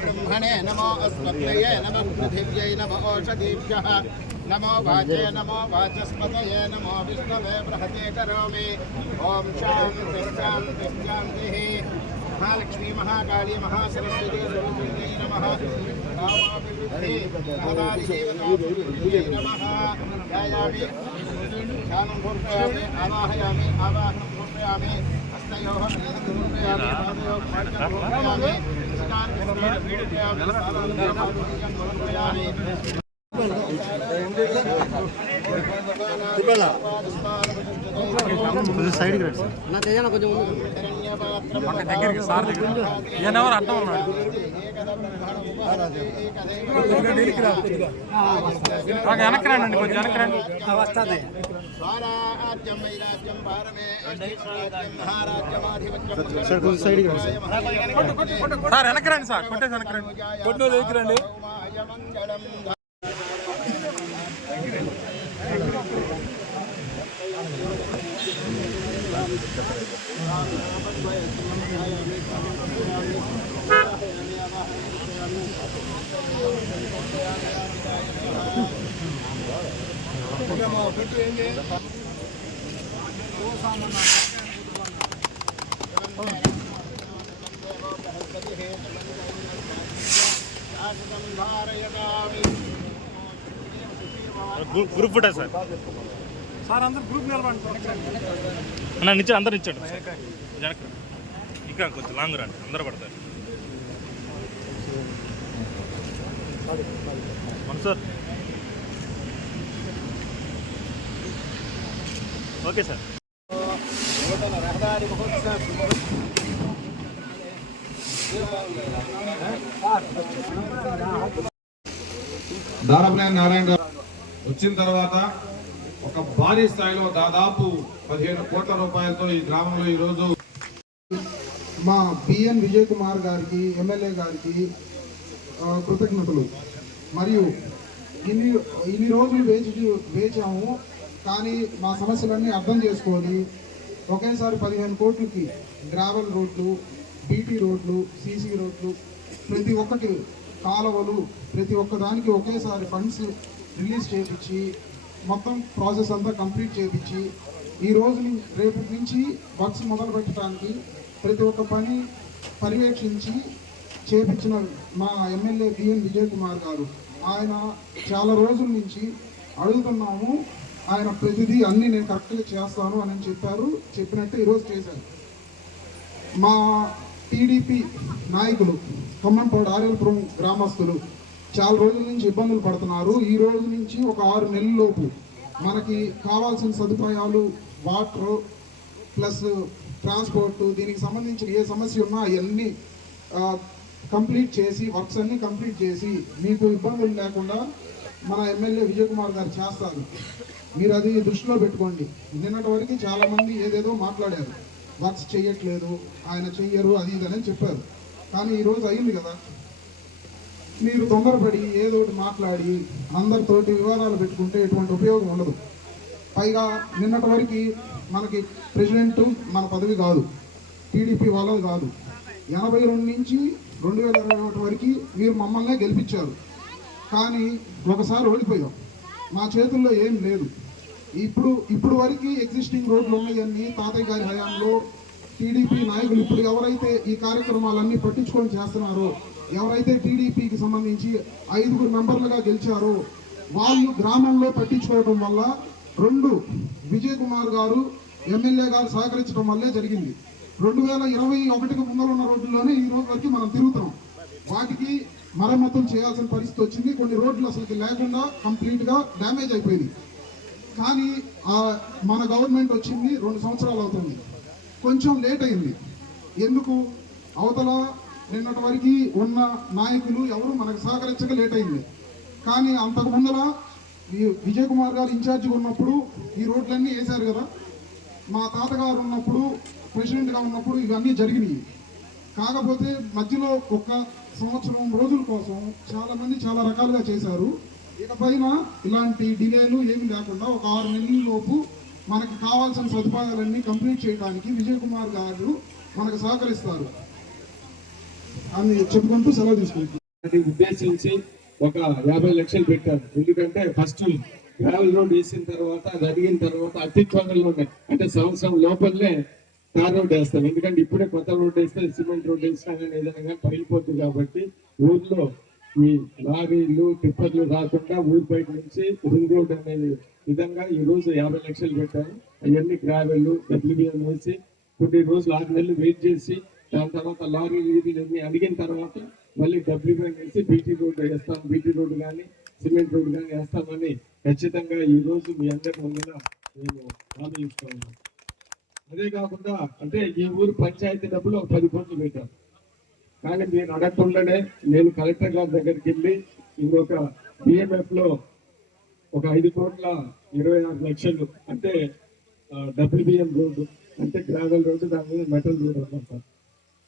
ब्रह्मणे नमो अस्मभ्यये नमः पृथिव्यै नमो ओषधीभ्यः नमो वाचे नमो वाचस्पतये नमो विष्णवे बृहते करोमि। ओम शांति शांति शांतिः। महालक्ष्मी महाकाली महासरस्वती स्वरूपिण्यै नमः। नमः ध्यायामि ध्यानं समर्पयामि आवाहयामि आवाहनं समर्पयामि हस्तयोः समर्पयामि पादयोः समर्पयामि समर्पयामि। సైడ్ నా తెజాన కొంచెం పక్క దగ్గరికి సార్ దగ్గర ఈయన ఎవరు అర్థం ఉన్నాడు వెనక్కి రండి కొంచెం వెనక్కి రండి వస్తుంది సార్ కొంచెం సైడ్కి రండి సార్ వెనక్కి రండి సార్ కొట్టేసి వెనక్కి రండి కొట్టిన దగ్గరికి రండి గ్రూప్ ఫోటో సార్ సార్ అందరు గ్రూప్ నిలబడి అన్న నిచ్చాడు అందరు నిచ్చాడు ఇంకా కొంచెం లాంగ్ రండి అందరూ పడతారు sir okay sir Darapaneni Narayana గారు వచ్చిన తర్వాత ఒక భారీ స్థాయిలో దాదాపు 15 కోట్ల రూపాయలతో ఈ గ్రామంలో ఈరోజు మా బిఎన్ విజయ్ కుమార్ గారికి ఎమ్మెల్యే గారికి కృతజ్ఞతలు. మరియు ఇన్ని రోజులు వేచాము కానీ మా సమస్యలన్నీ అర్థం చేసుకొని ఒకేసారి 15 కోట్లకి గ్రావెల్ రోడ్లు, బీటీ రోడ్లు, సీసీ రోడ్లు, ప్రతి ఒక్కటి కాలువలు, ప్రతి ఒక్కదానికి ఒకేసారి ఫండ్స్ రిలీజ్ చేయించి మొత్తం ప్రాసెస్ అంతా కంప్లీట్ చేయించి ఈ రోజు రేపు నుంచి వర్క్స్ మొదలు పెట్టడానికి ప్రతి ఒక్క పని పర్యవేక్షించి చేపించిన మా ఎమ్మెల్యే బిఎన్ విజయ్ కుమార్ గారు. ఆయన చాలా రోజుల నుంచి అడుగుతున్నాము, ఆయన ప్రతిదీ అన్నీ నేను కరెక్ట్గా చేస్తాను అని చెప్పారు. చెప్పినట్టు ఈరోజు చేశారు. మా టీడీపీ నాయకులు ఖమ్మంపాడు ఆర్ఎల్పురం గ్రామస్తులు చాలా రోజుల నుంచి ఇబ్బందులు పడుతున్నారు. ఈ రోజు నుంచి ఒక 6 నెలల లోపు మనకి కావాల్సిన సదుపాయాలు, వాటర్ ప్లస్ ట్రాన్స్పోర్ట్, దీనికి సంబంధించిన ఏ సమస్య ఉన్నా అవన్నీ కంప్లీట్ చేసి వర్క్స్ అన్నీ కంప్లీట్ చేసి మీకు ఇబ్బందులు లేకుండా మన ఎమ్మెల్యే విజయ్ కుమార్ గారు చేస్తారు. మీరు అది దృష్టిలో పెట్టుకోండి. నిన్నటి వరకు చాలామంది ఏదేదో మాట్లాడారు, వర్క్స్ చేయట్లేదు, ఆయన చెయ్యరు, అది ఇదని చెప్పారు. కానీ ఈరోజు అయింది కదా, మీరు తొందరపడి ఏదో ఒకటి మాట్లాడి అందరితోటి వివాదాలు పెట్టుకుంటే ఎటువంటి ఉపయోగం ఉండదు. పైగా నిన్నటి వరకు మనకి ప్రెసిడెంట్ మన పదవి కాదు, టీడీపీ వాళ్ళది కాదు. 82 నుంచి 2021 వరకు మీరు మమ్మల్నే గెలిపించారు. కానీ ఒకసారి ఓడిపోయాం. మా చేతుల్లో ఏం లేదు. ఇప్పుడు వరకు ఎగ్జిస్టింగ్ రోడ్లు ఉన్నాయన్నీ తాతయ్య గారి హయాంలో టీడీపీ నాయకులు ఇప్పుడు ఎవరైతే ఈ కార్యక్రమాలన్నీ పట్టించుకొని చేస్తున్నారో, ఎవరైతే టీడీపీకి సంబంధించి 5 మెంబర్లుగా గెలిచారో వాళ్ళు గ్రామంలో పట్టించుకోవడం వల్ల 2 విజయ్ కుమార్ గారు ఎమ్మెల్యే గారు సహకరించడం వల్లే జరిగింది. 2021కి ముందర ఉన్న రోడ్లలోనే ఈ రోజు వరకు మనం తిరుగుతాం. వాటికి మరమ్మతులు చేయాల్సిన పరిస్థితి వచ్చింది. కొన్ని రోడ్లు అసలు లేకుండా కంప్లీట్గా డ్యామేజ్ అయిపోయింది. కానీ మన గవర్నమెంట్ వచ్చింది 2 సంవత్సరాలు అవుతుంది, కొంచెం లేట్ అయింది. ఎందుకు? అవతల నిన్నటి వరకు ఉన్న నాయకులు ఎవరు మనకు సహకరించక లేట్ అయింది. కానీ అంతకు ముందర ఈ విజయ్ కుమార్ గారు ఇన్ఛార్జిగా ఉన్నప్పుడు ఈ రోడ్లన్నీ వేశారు కదా. మా తాతగారు ఉన్నప్పుడు ప్రెసిడెంట్గా ఉన్నప్పుడు ఇవన్నీ జరిగినాయి. కాకపోతే మధ్యలో ఒక సంవత్సరం రోజుల కోసం చాలామంది చాలా రకాలుగా చేశారు. ఇకపైన ఇలాంటి డిలేలు ఏమి లేకుండా ఒక 6 నెలల లోపు మనకి కావాల్సిన సదుపాయాలన్నీ కంప్లీట్ చేయడానికి విజయ్ కుమార్ గారు మనకు సహకరిస్తారు అని చెప్పుకుంటూ సెలవు తీసుకుంటాం. ఉద్దేశించి ఒక 50 లక్షలు పెట్టారు. ఎందుకంటే ఫస్ట్ గ్రావెల్ రోడ్ వేసిన తర్వాత అది అడిగిన తర్వాత అతి త్వరలోనే అంటే సంవత్సరం లోపలనే తార్ రోడ్ వేస్తాం. ఎందుకంటే ఇప్పుడే కొత్త రోడ్ వేస్తే సిమెంట్ రోడ్ వేసినా కానీ ఏదైనా కానీ పగిలిపోతుంది. కాబట్టి ఊర్లో ఈ లారీలు టిప్పర్లు రాకుండా ఊరి బయట నుంచి రింగ్ రోడ్ అనేది విధంగా ఈ రోజు 50 లక్షలు పెట్టారు. అవన్నీ గ్రావెల్ డబ్ల్యూబీఎం వేసి కొన్ని రోజులు 6 నెలలు వెయిట్ చేసి దాని తర్వాత లారీలు ఇవన్నీ అడిగిన తర్వాత మళ్ళీ డబ్ల్యూబీఎం వేసి బీటీ రోడ్ వేస్తాం. బీటీ రోడ్ కానీ సిమెంట్ రోడ్ కానీ వేస్తామని ఖచ్చితంగా ఈ రోజు మీ అందరి ముందున నేను హామీ ఇస్తాను. అదే కాకుండా అంటే ఈ ఊరు పంచాయతీ డబ్బులు 10 కోట్లు పెట్టారు. కానీ మీరు అడగకుండానే నేను కలెక్టర్ గారి దగ్గరికి వెళ్ళి ఇంకొక బిఎంఎఫ్ లో ఒక 5,26,00,000 అంటే డబ్ల్యూబీఎం రోడ్డు అంటే గ్రావెల్ రోడ్డు, దాని మీద మెటల్ రోడ్ అనమాట.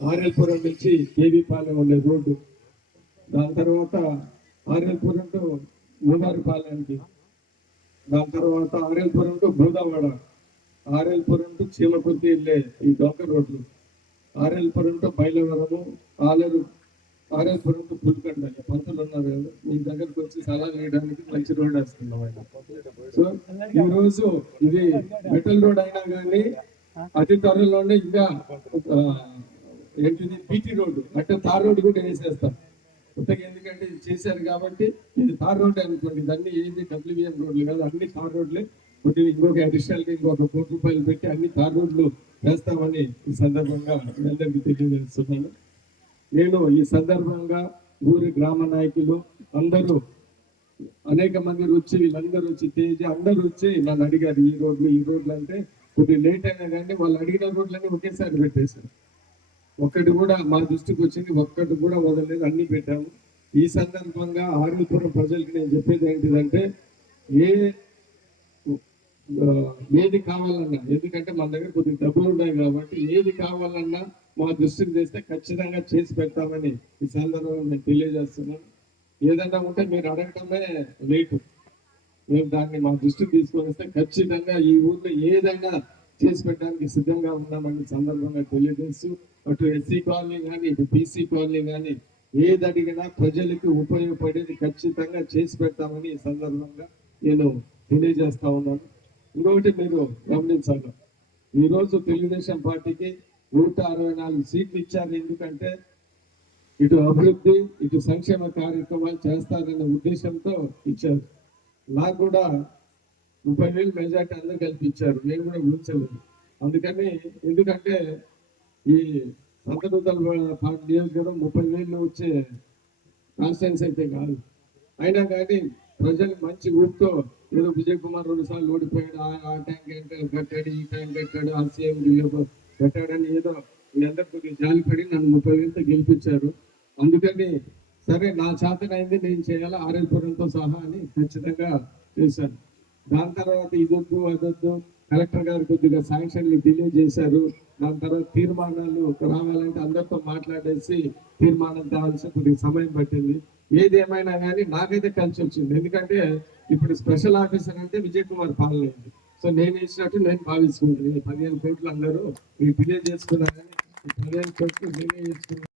ఆర్ఎల్పురం నుంచి కేవీపాలెం ఉండే రోడ్డు, దాని తర్వాత ఆర్ఎల్పురం టు మూడారుపాలెంకి, దాని తర్వాత ఆర్ఎల్పురం టు గోదావడ, ఆర్ఎల్పురం టు చీమకుర్తి వెళ్ళే ఈ డొంక రోడ్లు, ఆర్ఎల్పురం టు బయలువరము, ఆర్ఎల్పురం టు పులికండ. పంతులు ఉన్నారు కదా, మీ దగ్గరకు వచ్చి సలహా వేయడానికి మంచి రోడ్ వేస్తున్నాం ఆయన. సో ఈ రోజు ఇది మెటల్ రోడ్ అయినా కానీ అతి త్వరలోనే ఇంకా ఏంటిది బీటీ రోడ్డు అంటే తార్ రోడ్డు కూడా వేసేస్తాం కొత్తగా. ఎందుకంటే ఇది చేశారు కాబట్టి ఇది తార్ రోడ్ అనుకోండి. ఇదన్నీ ఏది డబ్ల్యూబీఎం రోడ్లు కాదు, అన్ని తార్ రోడ్లే. కొద్దిగా ఇంకొక అడిషనల్ గా ఇంకొక 1 కోటి రూపాయలు పెట్టి అన్ని తార్ రోడ్లు వేస్తామని ఈ సందర్భంగా మీ అందరికీ తెలియజేస్తున్నాను. నేను ఈ సందర్భంగా ఊరి గ్రామ నాయకులు అందరూ అనేక మంది వచ్చి వీళ్ళందరూ వచ్చి తేజ అందరూ వచ్చి నన్ను అడిగారు ఈ రోడ్లు అంటే కొద్దిగా లేట్ అయినా కానీ వాళ్ళు అడిగిన రోడ్లన్నీ ఒకేసారి పెట్టేశారు. ఒక్కటి కూడా మా దృష్టికి వచ్చింది, ఒక్కటి కూడా వదలలేదు, అన్ని పెట్టాము. ఈ సందర్భంగా ఆర్ఎల్పురం ప్రజలకి నేను చెప్పేది ఏంటిదంటే ఏది కావాలన్నా, ఎందుకంటే మన దగ్గర కొద్దిగా డబ్బులు ఉన్నాయి కాబట్టి ఏది కావాలన్నా మా దృష్టికి తెస్తే ఖచ్చితంగా చేసి పెడతామని ఈ సందర్భంగా నేను తెలియజేస్తున్నాను. ఏదన్నా ఉంటే మీరు అడగటమే లేటు, మేము దాన్ని మా దృష్టికి తీసుకొని వస్తే ఖచ్చితంగా ఈ ఊర్లో ఏదైనా చేసి పెట్టడానికి సిద్ధంగా ఉన్నామని సందర్భంగా తెలియజేస్తూ అటు ఎస్సీ కాలనీ కానీ ఇటు బీసీ కాలనీ కానీ ఏది అడిగినా ప్రజలకు ఉపయోగపడేది ఖచ్చితంగా చేసి పెడతామని ఈ సందర్భంగా నేను తెలియజేస్తా ఉన్నాను. ఇంకొకటి మీరు గమనించాలి, ఈరోజు తెలుగుదేశం పార్టీకి 164 సీట్లు ఇచ్చారు. ఎందుకంటే ఇటు అభివృద్ధి ఇటు సంక్షేమ కార్యక్రమాలు చేస్తారనే ఉద్దేశంతో ఇచ్చారు. నాకు కూడా 30,000 మెజార్టీ అందరూ కల్పించారు, నేను కూడా ఊహించలేదు. అందుకని ఎందుకంటే ఈ సంతనూతల పార్టీ నియోజకవర్గం 30,000 వచ్చే కాన్స్టిట్యున్సీ అయితే కాదు. అయినా కానీ ప్రజలు మంచి ఊపుతో ఏదో విజయ్ కుమార్ 2 సార్లు ఓడిపోయాడు, ఆ ట్యాంక్ కట్టాడు, ఈ ట్యాంక్ కట్టాడు, ఆ సీఎం కట్టాడని ఏదో మీ అందరు కొద్దిగా జాలిపడి నన్ను 30,000తో గెలిపించారు. అందుకని సరే నా చేతనైంది నేను చేయాలి ఆర్ఎల్పురంతో సహా అని ఖచ్చితంగా చేశాను. దాని తర్వాత ఇదొద్దు అదొద్దు కలెక్టర్ గారు కొద్దిగా శాంక్షన్లు డిలే చేశారు. దాని తర్వాత తీర్మానాలు రావాలంటే అందరితో మాట్లాడేసి తీర్మానం తేవాల్సి కొద్దిగా సమయం పట్టింది. ఏదేమైనా కానీ నాకైతే కలిసి వచ్చింది. ఎందుకంటే ఇప్పుడు స్పెషల్ ఆఫీసర్ అంటే విజయ్ కుమార్ పాలన అయింది. సో నేను ఇచ్చినట్టు నేను భావించుకుంటాను. 15 కోట్లు అందరూ మీరు డిలే చేసుకున్నారని 15 కోట్లు నేనే చేసుకున్నాను.